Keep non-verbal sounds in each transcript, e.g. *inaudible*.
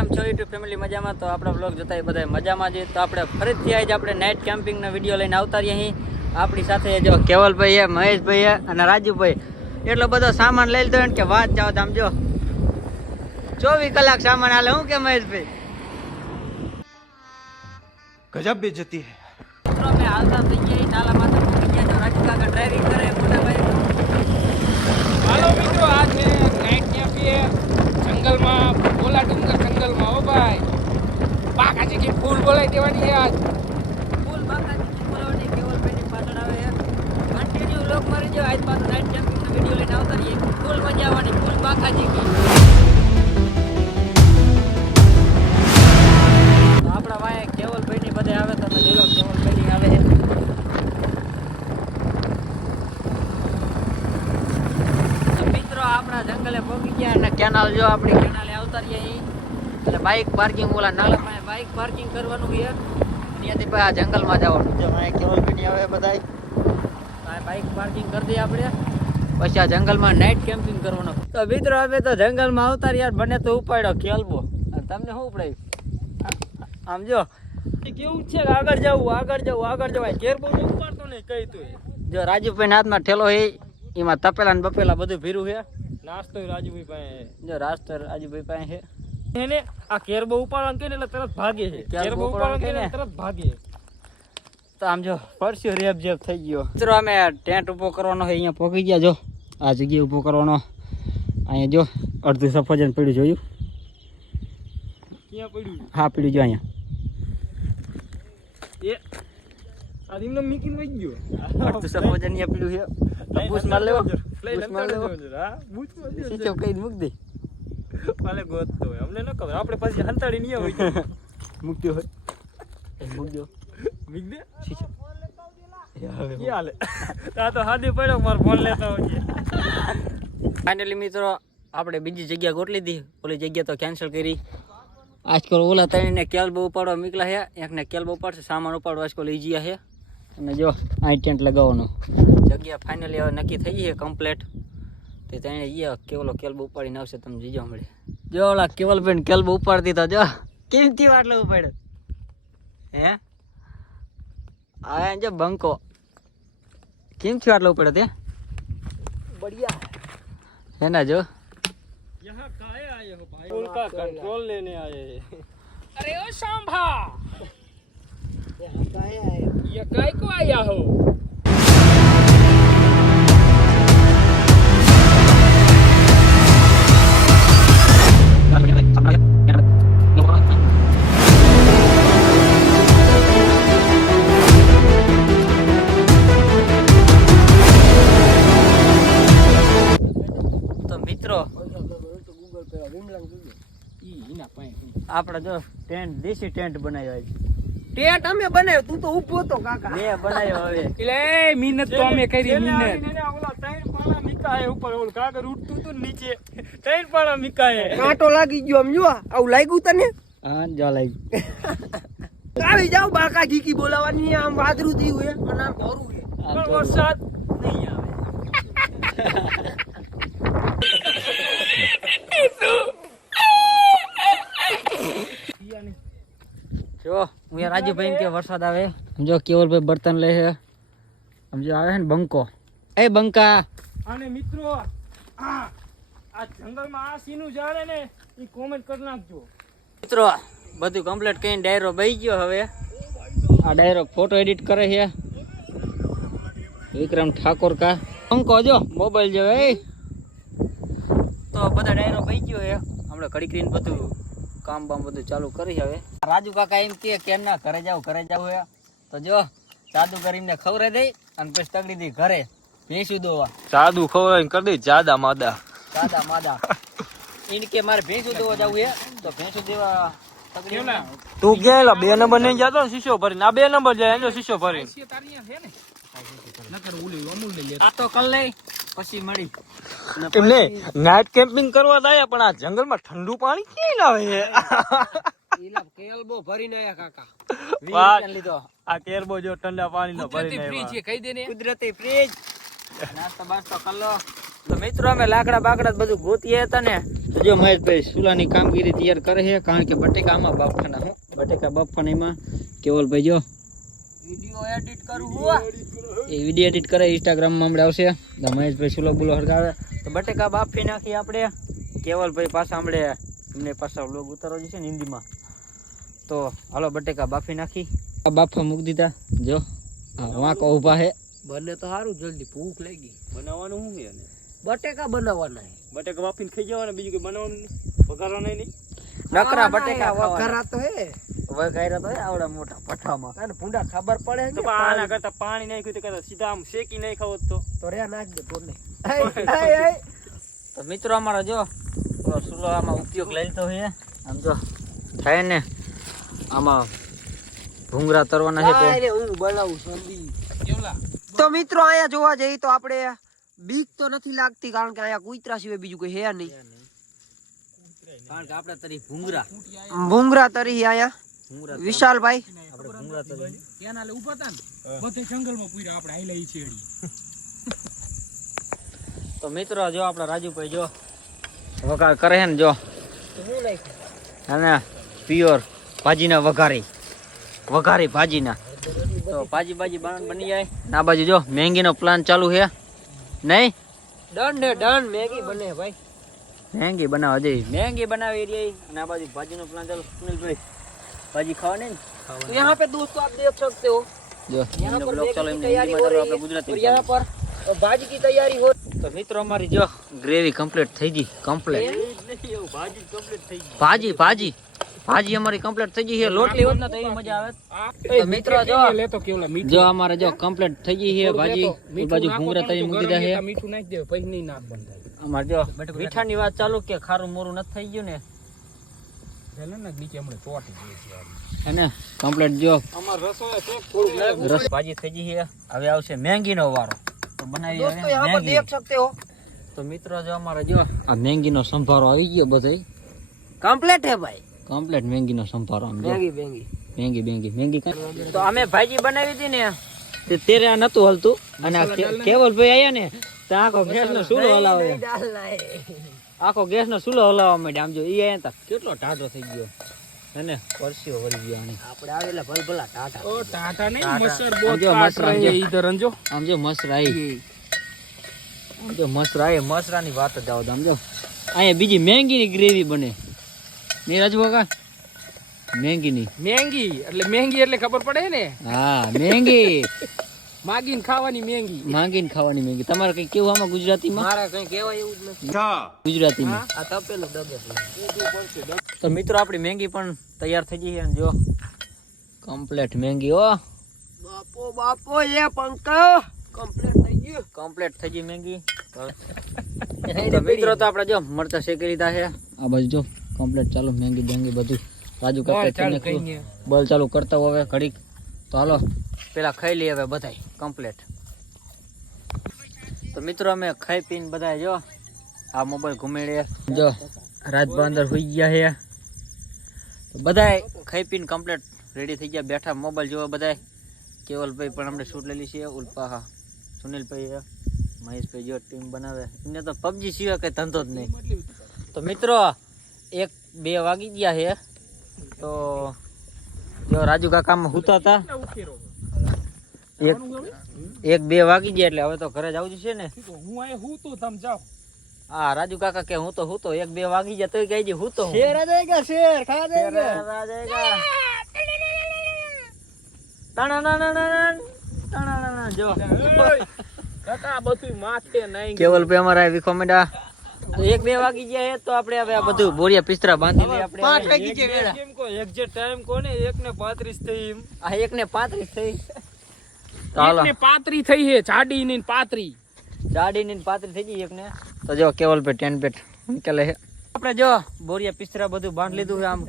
કેમ છો YouTube family મજામાં? તો આપણો બ્લોગ જોતા એ બધા મજામાં છે. તો આપણે ફરીથી આજે આપણે નાઇટ કેમ્પિંગનો વીડિયો લઈને આવતા રહીએ અહીં આપણી સાથે જો કેવલભાઈ છે મહેશભાઈ અને રાજુભાઈ. એટલો બધો સામાન લઈ લીધો કે વાત જાઓ તમે જો. ચોવીસ કલાક સામાન હાલે. હું કે મહેશભાઈ? ગજબ બેજતી હે. મિત્રો મેં હાલતા થઈ ગયા નાલા માથે પહોંચી ગયા જો રાજુ કાકા ડ્રાઇવિંગ કરે મોટાભાઈ હાલો મિત્રો આ છે નાઇટ કેમ્પ જંગલમાં બોલાટું જંગલમાં હો ભાઈ. બાકાજી કે ફૂલ બોલાઈ દેવાની આજ. ફૂલ બાકાજી બોલાવવાની પેટી પાછળ આવે કન્ટિન્યુ લોક મારી જો આજ પાછું નાઇટ કેમ્પિંગનો વિડિયો લઈને આવતા ફૂલ મજા આવવાની. ફૂલ બાકાજી કે. આપણા વાય કેવલભાઈની બધે આવે તમે જોઈ લો કેવલભાઈની આવે છે. મિત્રો, આપણા જંગલે પહોંચી ગયા અને કેનાલ જો આપણી કેનાલે આવતા રહીએ એટલે બાઇક પાર્કિંગ ઓલા નાલા પાસે બાઇક પાર્કિંગ કરવાનું છે. ત્યાંથી પછી આ જંગલમાં જવાનું. જો અહીં કેવલભાઈની આવે બધાય. આ બાઇક પાર્કિંગ કરી દઈએ આપણે. પછી આ જંગલમાં નાઇટ કેમ્પિંગ કરવાનું. તો મિત્રો હવે તો જંગલમાં આવતા યાર બને તો ઉપાડ્યો ખેલબો અને તમને શું ઉપડાયું? આમ જો. કેવું છે કે આગળ જવું આગળ જવું આગળ જવાય ઘેર બહુ ઉપાડતો નહીં કઈ તું. જો રાજુભાઈ હાથમાં ઠેલો હે એમાં તપેલા ને બપેલા બધું ભીરું છે. નાસ્તો રાજુભાઈ પાસે. જો રાસ્તો રાજુભાઈ પાસે છે. એને આ કેર બહુ ઉપાડવાનું કે ને એટલે તરત ભાગે છે. કેર બહુ ઉપાડવાનું કે ને તરત ભાગે તો આમ જો પરસ્યો રેપ જેપ થઈ ગયો. મિત્રો અમે ટેન્ટ ઊભો કરવાનો હોય અહીંયા પહોંચી ગયા જો. આ જગ્યાએ ઊભો કરવાનો. અહીંયા જો અડધું સફરજન પડ્યું જોયું. ક્યાં પડ્યું હા પડ્યું જો અહીંયા. એ આ રીમનો મીકીને વઈ ગયો. અડધું સફરજન અહીંયા પડ્યું છે. બૂસ માર લેવો. બૂસ માર લેવો. હા બૂચ માર લેવો કઈ મૂક દે? પાલે ગોતતો હોય. અમને ન ખબર. આપણે પછી હંતાડી નહીં હોય *laughs* મૂક્યો હોય એ મૂક દો. મીક દે? હવે આ તો હાદી પડ્યો મારો ફોન લેતા હોય. ફાઇનલી મિત્રો આપણે બીજી જગ્યા ગોઠલી હતી ઓલી જગ્યા તો કેન્સલ કરી. આજકાલ ઓલા ત્રણને કેલ્બ ઉપાડવા નીકળ્યા છે એકને કેલ્બ ઉપાડશે સામાન ઉપાડવા આજકાલ લઈ ગયા છે અને જો આ ટેન્ટ લગાવવાનું. જગ્યા ફાઇનલી હવે નક્કી થઈ ગઈ છે કમ્પ્લેટ તો ત્યાં અહીંયા કેવલો કેલ્બ ઉપાડીને આવશે તમે જીજો હમણે જો ઓલા કેવલ બેન કેલ્બ ઉપાડતી તો જો કિંમતી વાટલો ઉપાડ્યો? હે? આ જો બંકો. કિંમતી વાટલો ઉપાડ્યો તે? બઢિયા. હે ના જો યહાં કાએ આયે હો ભાઈ ઉનકા કંટ્રોલ લેને આયે અરે ઓ શાંભા યહાં કાએ આયે યકાઈ કો આયા હો આપણે જો ટેન્ટ દેશી ટેન્ટ બનાવ્યો છે ટેન્ટ અમે બનાવ્યો તું તો ઊભો તો કાકા. મેં બનાવ્યો હવે. એટલે મહેનત તો અમે કરી મહેનત. ઓલા ત્રણ પાણા મિકાય ઉપર ઓલું કાગળ ઉડતું તું નીચે ત્રણ પાણા મિકાય કાંટો લાગી ગયો આમ જો આવું લાગ્યું તને? હા જો લાઈ આવી જાવ બાકા ઘીકી બોલાવાની આમ વાદરું થયું હે અને આમ ભરું હે. પણ વરસાદ નહીં આવે *laughs* જો હું યાર રાજુભાઈ કે વરસાદ આવે. સમજો કેવલભાઈ બર્તન લે છે. સમજો આવે છે ને બંકો. એ બંકા. અને મિત્રો આ આ જંગલમાં આ સીનું જાણે ને એ કોમેન્ટ કરી નાખજો. મિત્રો બધું કમ્પ્લીટ કરીને ડાયરો બહી ગયો હવે. આ ડાયરો ફોટો એડિટ કરે છે. વિક્રમ ઠાકોર કા. બંકો જો મોબાઈલ જો એ. તો બધા ડાયરો બઈ ગયો છે. હમણાં ઘડી કરીને બધું કામ બામ બધું ચાલુ કરી હવે. રાજુ કાકા એમ કે કેમ ના ઘરે જાવ ઘરે જાવ હે. તો જો જાદુ કરીને ખવરે દઈ અને પછી તગડી દી ઘરે. ભેંસું દોવા. જાદુ ખવડાવીને કરી દઈ જાદા માદા. જાદા માદા. *laughs* એને કે મારે ભેંસું દોવા જવું હે તો ભેંસું દેવા? તું ગયેલા બે નંબર નહીં જતો શીશો ભરીને. આ બે નંબર જાય એનો શીશો ભરીને. છે તારી અહીંયા છે ને? નકર ઓલી અમૂલ ને આ તો કલ લઈ પછી મળી. એમ નાઇટ કેમ્પિંગ કરવા જાય પણ આ જંગલમાં ઠંડુ પાણી છે એલા કેલબો ભરીને આયા કાકા. લીધો. આ કેરબો જો ઠંડા પાણીનો ભરીને ફ્રી છે કહી દેને કુદરતી ફ્રીજ નાસ્તો બાસ્તો કલ્લો તો મિત્રો અમે લાકડા બાકડા બધું ગોતીએ હતા ને. તો જો મહેશભાઈ સુલાની કામગીરી તૈયાર કરે છે કારણ કે બટેકા આમાં હું બટેકા બાફવાના એમાં. કેવલભાઈ જો વિડિયો એડિટ કરું હું એ વિડિયો એડિટ કરે ઇન્સ્ટાગ્રામમાં હમણાં આવશે. તો મહેશભાઈ સુલો બુલો હરગાવે? તો બટેકા બાફી નાખી આપણે. કેવલભાઈ પાછા હમણે એમને પાછા વ્લોગ ઉતારો જશે ને હિન્દીમાં. તો હાલો બટેકા બાફી નાખી. આ બાફા મૂકી દીધા. જો વાંક વાંકો ઊભા છે બને તો સારું જલ્દી ભૂખ લાગી. બનાવવાનું શું છે બટેકા બનાવવાના છે. બટેકા બાફીને ખાઈ જવાના બીજું કઈ બનાવવાનું નહીં? વઘારવાના નહીં? નકરા બટેકા વઘારા તો હે. વઘાર્યા તો આવડા મોટા પઠામાં. અને ભૂંડા ખબર પડે તો આના કરતા પાણી નાખ્યું તો કરતા સીધા આમ શેકી નહીં ખાવ તો. તો રે નાખ દે એય. તો મિત્રો અમારા જો તો સુલો આમાં ઉપયોગ લઈ લીધો છે આમ જો થાય ને. આમાં ભૂંગરા તરવાના છે હું બનાવું સંધી તો મિત્રો અહીંયા જોવા જઈએ તો આપણે બીક તો નથી લાગતી કારણ કે અહીંયા કુતરા સિવાય બીજું કોઈ હે નહીં. કારણ કે આપણા તરી ભૂંગરા. ભૂંગરા તરી અહીંયા વિશાલભાઈ? આપણે ભૂંગરા તરી ત્યાં નાલે ઊભા હતા ને બધે જંગલમાં પૂર્યા. આપણે હાઈલા ઈ તો મિત્રો જો આપણા રાજુભાઈ જો વઘાર કરે છે ને જો. અને પ્યોર ભાજીના વઘારી. વઘારી ભાજીના. તો ભાજી ભાજી બની જાય. ના બાજુ જો મેંગીનો પ્લાન ચાલુ છે. નહીં? ડન ને ડન મેગી બને ભાઈ. મેંગી બનાવ હજી મેંગી બનાવી રહી. ના બાજુ ભાજીનો પ્લાન ચાલુ સુનિલભાઈ. ભાજી ખાવાની ને तो यहाँ पे दोस्तों आप देख सकते हो જો यहाँ એમનો पर બ્લોગ मैगी ચાલો की એમને तैयारी હિન્દીમાં हो ચાલો रही આપણે है ગુજરાતી और यहाँ पर भाजी की तैयारी हो તો મિત્રો અમારી જો ગ્રેવી કમ્પ્લીટ થઈ ગઈ કમ્પ્લીટ ભાજી કમ્પ્લીટ થઈ ગઈ ભાજી ભાજી ભાજી અમારી કમ્પ્લીટ થઈ ગઈ છે લોટલી હોત ને તો એવી મજા આવે તો મિત્રો જો લેતો કેવલા મીઠું જો અમારે જો કમ્પ્લીટ થઈ ગઈ છે ભાજી એ બાજુ ભૂંગરા તરી મૂકી દીધા છે મીઠું નાખી દે પછી નહીં નાખ બંધ થાય અમારે જો મીઠાની વાત ચાલુ કે ખારું મોરું નથી થઈ ગયું ને અને હવે આવશે મેંગીનો વારો. બનાવી અમારે જો આ મેંગીનો સંભારો આવી ગયો બધે. કમ્પ્લીટ હે ભાઈ. કમ્પ્લીટ મેંગીનો સંભારો મેંગી મેંગી. મેંગી મેંગી મેંગી તો અમે ભાજી બનાવી હતી ને. તે આ નતું હલતું. અને કેવલ ભાઈ આયા ને? આખો ફેસ નો સૂરો હલાવે આખો ગેસનો ચૂલો હલાવવા માંડ્યા. આમ જો ઈ આયા તા. કેટલો ટાઢો થઈ ગયો. એને પરસ્યો વળી ગયો આની. આપણે આવેલા ભલભલા ટાટા ઓ ટાટા નહીં મસર બહુ કાટ મસર, રહે ઈધર અંજો આમ જો મસરાઈ આમ જો મસરાઈ મસરાની વાત જ આવો આમ જો. અહીંયા બીજી મેંગીની ગ્રેવી બને. નહીં રાજુ કાકા? મેંગીની. મેંગી એટલે મેંગી એટલે ખબર પડે ને? હા મેંગી. માગીને ખાવાની મેંગી. માગીને ખાવાની મેંગી. તમારે કઈ કેવું આમાં ગુજરાતીમાં? મારા કઈ કેવા એવું જ નથી. ગુજરાતીમાં. આ તપેલું ડગે તો મિત્રો આપણી મેંગી પણ તૈયાર થઈ ગઈ છે. અને જો કમ્પ્લેટ મેંગી હો. બાપો બાપો એ પંકા કમ્પ્લેટ થઈ ગયું. કમ્પ્લેટ થઈ ગઈ મેંગી. તો *laughs* મિત્રો તો આપણે જો મરચા શેકી લીધા છે. આ બાજુ જો કમ્પ્લેટ ચાલુ મેંગી બેંગી બધું. રાજુ કાકા. બોલ ચાલુ કરતા હવે ઘડીક. તો હાલો. પેલા ખાઈ લઈએ હવે બધાય કમ્પ્લેટ તો મિત્રો અમે ખાઈ પીને બધા જો, આ મોબાઈલ ઘુમેડે. જો રાજભા અંદર હોઈ ગયા છે તો બધાય ખાઈ પીને કમ્પ્લેટ રેડી થઈ ગયા, બેઠા મોબાઈલ જોવા બધાય. કેવલભાઈ પણ અમને શૂટ લેલી છે ઉલ્પા હા સુનિલભાઈ મહેશભાઈ જો ટીમ બનાવે. એમને તો પબજી સિવાય કઈ ધંધો જ નહીં. તો મિત્રો, એક બે વાગી ગયા છે તો જો રાજુ કાકામાં હુતા હતા એક બે વાગી ગયા એટલે હવે તો ઘરે જવું છે ને. હું આ હું તો તમે જાઓ. હા રાજુ કાકા કે હું તો હું તો એક બે વાગી જાય તો કહેજે હું તો શેર આ જાયગા શેર ખા દેગા આ જાયગા ના ના ના ટણા ના જો. કાકા બધું માથે નહીં કેવલ પે અમારા વિકોમેડા એક બે વાગી ગયા તો આપણે હવે આ બધું બોરિયા પિસ્તરા બાંધી લઈએ આપણે પાંચ વાગી ગયા કેમ કો જે ટાઈમ કોને એક ને 35 થઈ આ એક ને 35 થઈ. એકને પાતરી થઈ હે જાડી ની પાતરી. જાડી ની પાતરી થઈ ગઈ એકને. તો જો કેવલ પેટ ટેન પેટ ચાલે છે. આપણે જો બોરિયા પિસરા બધું બાંધ લીધું છે આમ.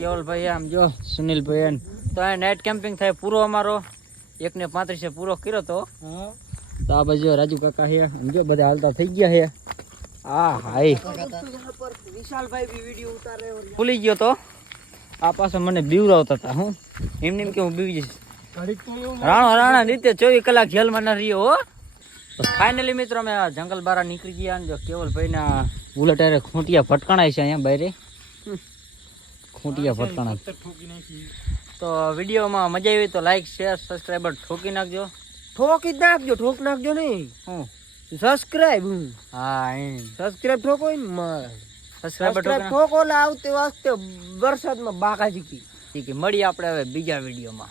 કેવલ ભાઈ આમ જો સુનિલ ભાઈ તો આ નાઇટ કેમ્પિંગ થાય પૂરો અમારો. એકને પાંત્રીસે પૂરો કર્યો તો. તો આ બાજુ રાજુ કાકા હે આમ જો બધા હાલતા થઈ ગયા હે હા હાય. વિશાલભાઈ બી વિડિયો ઉતારે ભૂલી ગયો તો. આ પાછો મને બીવરાવતા હતા હું. એમને એમ કે હું બીવી જઈશ. રાણો રાણા રીતે ચોવીસ કલાક જેલમાં ના રહ્યો હો. ફાઇનલી મિત્રો અમે જંગલ બહાર નીકળી ગયા જો કેવલભાઈના બુલેટ અરે ખૂંટિયા ભટકાણાય છે અહીંયા બહાર ખૂંટિયા ફટકાણા તો વિડીયોમાં મજા આવી તો લાઈક શેર સબસ્ક્રાઈબર ઠોકી નાખજો. ઠોકી જ નાખજો ઠોક નાખજો નહીં. હું? સબસ્ક્રાઇબ હા. એમ. સબસ્ક્રાઇબ ઠોકો ને સબસ્ક્રાઈબર ઠોકો એટલે આવતે વખતે વરસાદમાં બાકા નાખ મળી આપણે હવે બીજા વિડીયોમાં.